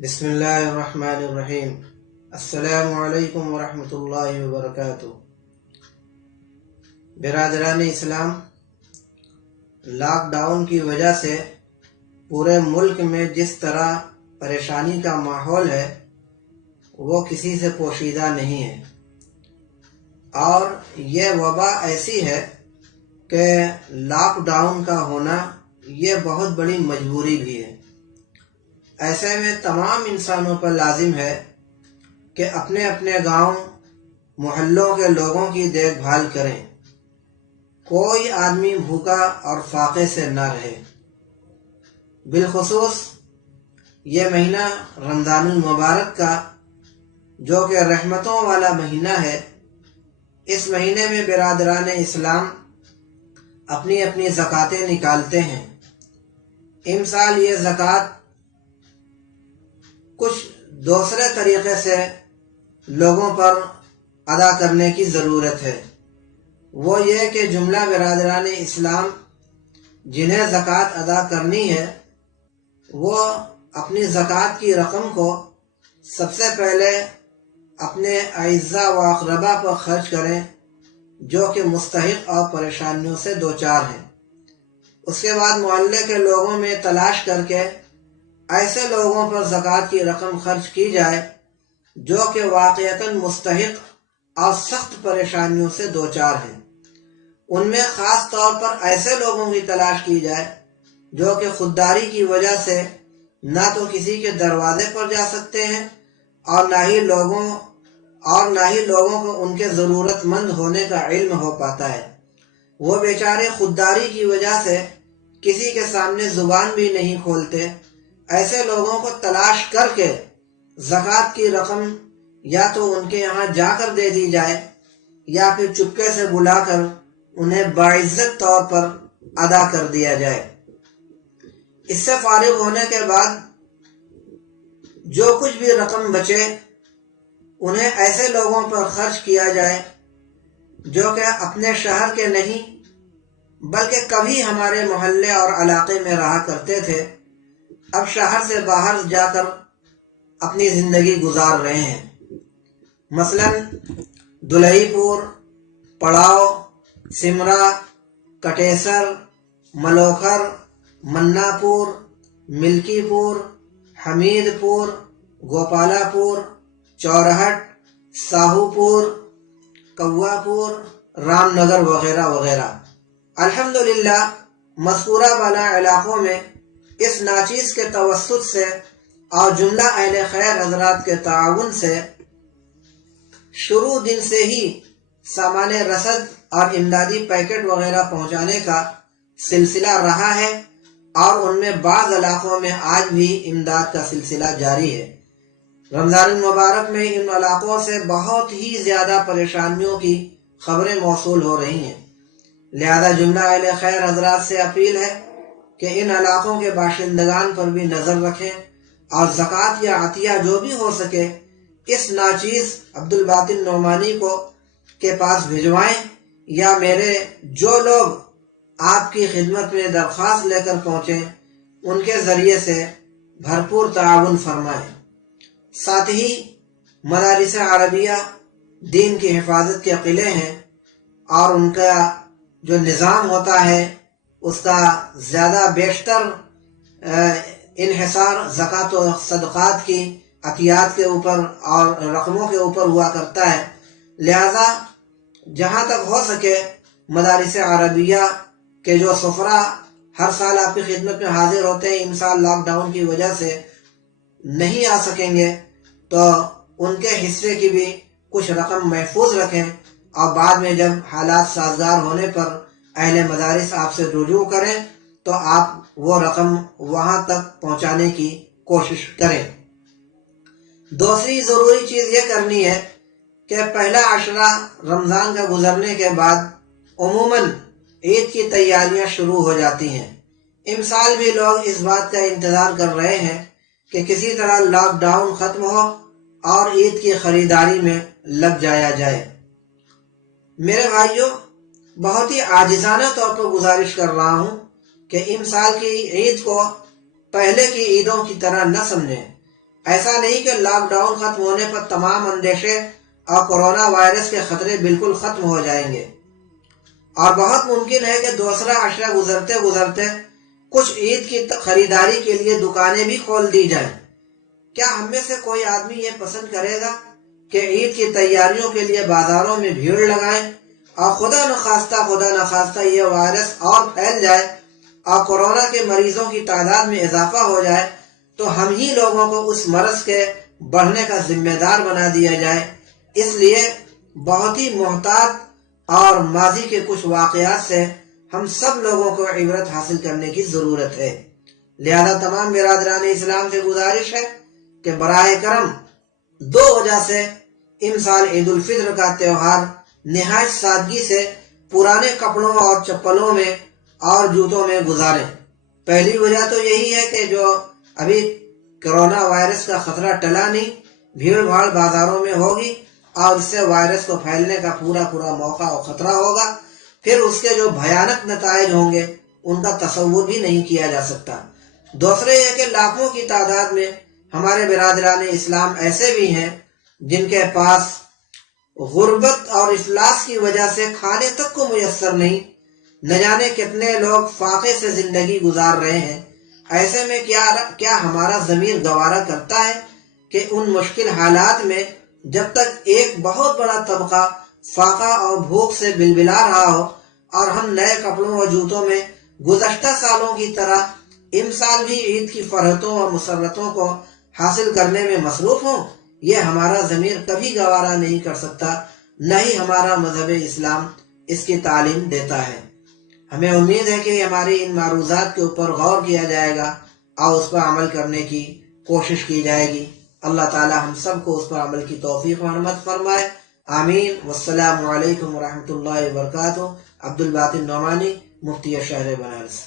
بسم اللہ الرحمن الرحیم۔ السلام علیکم ورحمۃ اللہ وبرکاتہ۔ برادران اسلام، لاک ڈاؤن کی وجہ سے پورے ملک میں جس طرح پریشانی کا ماحول ہے وہ کسی سے پوشیدہ نہیں ہے، اور یہ وبا ایسی ہے کہ لاک ڈاؤن کا ہونا یہ بہت بڑی مجبوری بھی ہے۔ ایسے میں تمام انسانوں پر لازم ہے کہ اپنے اپنے گاؤں محلوں کے لوگوں کی دیکھ بھال کریں، کوئی آدمی بھوکا اور فاقے سے نہ رہے۔ بالخصوص یہ مہینہ رمضان المبارک کا، جو کہ رحمتوں والا مہینہ ہے، اس مہینے میں برادران اسلام اپنی اپنی زکاتیں نکالتے ہیں۔ امسال یہ زکوٰۃ کچھ دوسرے طریقے سے لوگوں پر ادا کرنے کی ضرورت ہے۔ وہ یہ کہ جملہ برادران اسلام جنہیں زکوٰۃ ادا کرنی ہے وہ اپنی زکوٰۃ کی رقم کو سب سے پہلے اپنے اعزاء و اقربا پر خرچ کریں جو کہ مستحق اور پریشانیوں سے دوچار ہیں۔ اس کے بعد محلے کے لوگوں میں تلاش کر کے ایسے لوگوں پر زکوٰۃ کی رقم خرچ کی جائے جو کہ واقعتاً مستحق اور سخت پریشانیوں سے دوچار ہیں۔ ان میں خاص طور پر ایسے لوگوں کی تلاش کی جائے جو کہ خودداری کی وجہ سے نہ تو کسی کے دروازے پر جا سکتے ہیں اور نہ ہی لوگوں کو ان کے ضرورت مند ہونے کا علم ہو پاتا ہے۔ وہ بیچارے خودداری کی وجہ سے کسی کے سامنے زبان بھی نہیں کھولتے۔ ایسے لوگوں کو تلاش کر کے زکوٰۃ کی رقم یا تو ان کے یہاں جا کر دے دی جائے یا پھر چپکے سے بلا کر انہیں باعزت طور پر ادا کر دیا جائے۔ اس سے فارغ ہونے کے بعد جو کچھ بھی رقم بچے انہیں ایسے لوگوں پر خرچ کیا جائے جو کہ اپنے شہر کے نہیں بلکہ کبھی ہمارے محلے اور علاقے میں رہا کرتے تھے، اب شہر سے باہر جا کر اپنی زندگی گزار رہے ہیں۔ مثلا دلہی پور، پڑاؤ، سمرا، کٹیسر، ملوکھر، منا پور، ملکی پور، حمید پور، گوپالا پور، چورہٹ، ساہو پور، کوا پور، رام نگر وغیرہ وغیرہ۔ الحمدللہ مذکورہ بالا علاقوں میں اس ناچیز کے توسط سے اور جملہ اہل خیر حضرات کے تعاون سے شروع دن سے ہی سامان رسد اور امدادی پیکٹ وغیرہ پہنچانے کا سلسلہ رہا ہے، اور ان میں بعض علاقوں میں آج بھی امداد کا سلسلہ جاری ہے۔ رمضان المبارک میں ان علاقوں سے بہت ہی زیادہ پریشانیوں کی خبریں موصول ہو رہی ہیں، لہذا جملہ اہل خیر حضرات سے اپیل ہے کہ ان علاقوں کے باشندگان پر بھی نظر رکھیں اور زکوٰۃ یا عطیہ جو بھی ہو سکے اس ناچیز عبدالباطن نعمانی کے پاس بھجوائیں، یا میرے جو لوگ آپ کی خدمت میں درخواست لے کر پہنچیں ان کے ذریعے سے بھرپور تعاون فرمائیں۔ ساتھ ہی مدارس عربیہ دین کی حفاظت کے قلعے ہیں، اور ان کا جو نظام ہوتا ہے اس کا زیادہ بیشتر انحصار زکوٰۃ و صدقات کی عطیات کے اوپر اور رقموں کے اوپر ہوا کرتا ہے، لہذا جہاں تک ہو سکے مدارس عربیہ کے جو سفراء ہر سال آپ کی خدمت میں حاضر ہوتے ہیں، امسال لاک ڈاؤن کی وجہ سے نہیں آ سکیں گے، تو ان کے حصے کی بھی کچھ رقم محفوظ رکھیں، اور بعد میں جب حالات سازگار ہونے پر اہل مدارس آپ سے رجوع کریں تو آپ وہ رقم وہاں تک پہنچانے کی کوشش کریں۔ دوسری ضروری چیز یہ کرنی ہے کہ پہلا عشرہ رمضان کا گزرنے کے بعد عموماً عید کی تیاریاں شروع ہو جاتی ہیں۔ امسال بھی لوگ اس بات کا انتظار کر رہے ہیں کہ کسی طرح لاک ڈاؤن ختم ہو اور عید کی خریداری میں لگ جایا جائے۔ میرے بھائیوں، بہت ہی عاجزانہ طور پر گزارش کر رہا ہوں کہ امسال کی عید کو پہلے کی عیدوں کی طرح نہ سمجھیں۔ ایسا نہیں کہ لاک ڈاؤن ختم ہونے پر تمام اندیشے اور کورونا وائرس کے خطرے بالکل ختم ہو جائیں گے، اور بہت ممکن ہے کہ دوسرا عشرہ گزرتے گزرتے کچھ عید کی خریداری کے لیے دکانیں بھی کھول دی جائیں۔ کیا ہم میں سے کوئی آدمی یہ پسند کرے گا کہ عید کی تیاریوں کے لیے بازاروں میں بھیڑ لگائیں اور خدا نخواستہ یہ وائرس اور پھیل جائے اور کورونا کے مریضوں کی تعداد میں اضافہ ہو جائے تو ہم ہی لوگوں کو اس مرض کے بڑھنے کا ذمہ دار بنا دیا جائے؟ اس لیے بہت ہی محتاط اور ماضی کے کچھ واقعات سے ہم سب لوگوں کو عبرت حاصل کرنے کی ضرورت ہے۔ لہذا تمام برادران اسلام سے گزارش ہے کہ براہ کرم دو وجہ سے امسال عید الفطر کا تہوار نہایت سادگی سے پرانے کپڑوں اور چپلوں میں اور جوتوں میں گزاریں۔ پہلی وجہ تو یہی ہے کہ جو ابھی کرونا وائرس کا خطرہ ٹلا نہیں، بھیڑ بھاڑ بازاروں میں ہوگی اور اس سے وائرس کو پھیلنے کا پورا موقع اور خطرہ ہوگا، پھر اس کے جو بھیانک نتائج ہوں گے ان کا تصور بھی نہیں کیا جا سکتا۔ دوسرے یہ کہ لاکھوں کی تعداد میں ہمارے برادران اسلام ایسے بھی ہیں جن کے پاس غربت اور افلاس کی وجہ سے کھانے تک کو میسر نہیں، نہ جانے کتنے لوگ فاقے سے زندگی گزار رہے ہیں۔ ایسے میں کیا ہمارا ضمیر گوارا کرتا ہے کہ ان مشکل حالات میں جب تک ایک بہت بڑا طبقہ فاقہ اور بھوک سے بلبلا رہا ہو اور ہم نئے کپڑوں اور جوتوں میں گزشتہ سالوں کی طرح امسال بھی عید کی فرحتوں اور مسرتوں کو حاصل کرنے میں مصروف ہوں، یہ ہمارا ضمیر کبھی گوارا نہیں کر سکتا، نہ ہی ہمارا مذہب اسلام اس کی تعلیم دیتا ہے۔ ہمیں امید ہے کہ ہماری ان معروضات کے اوپر غور کیا جائے گا اور اس پر عمل کرنے کی کوشش کی جائے گی۔ اللہ تعالی ہم سب کو اس پر عمل کی توفیق و رحمت فرمائے، آمین۔ والسلام علیکم ورحمۃ اللہ وبرکاتہ۔ عبد الباقی نعمانی، مفتی شہر بنارس۔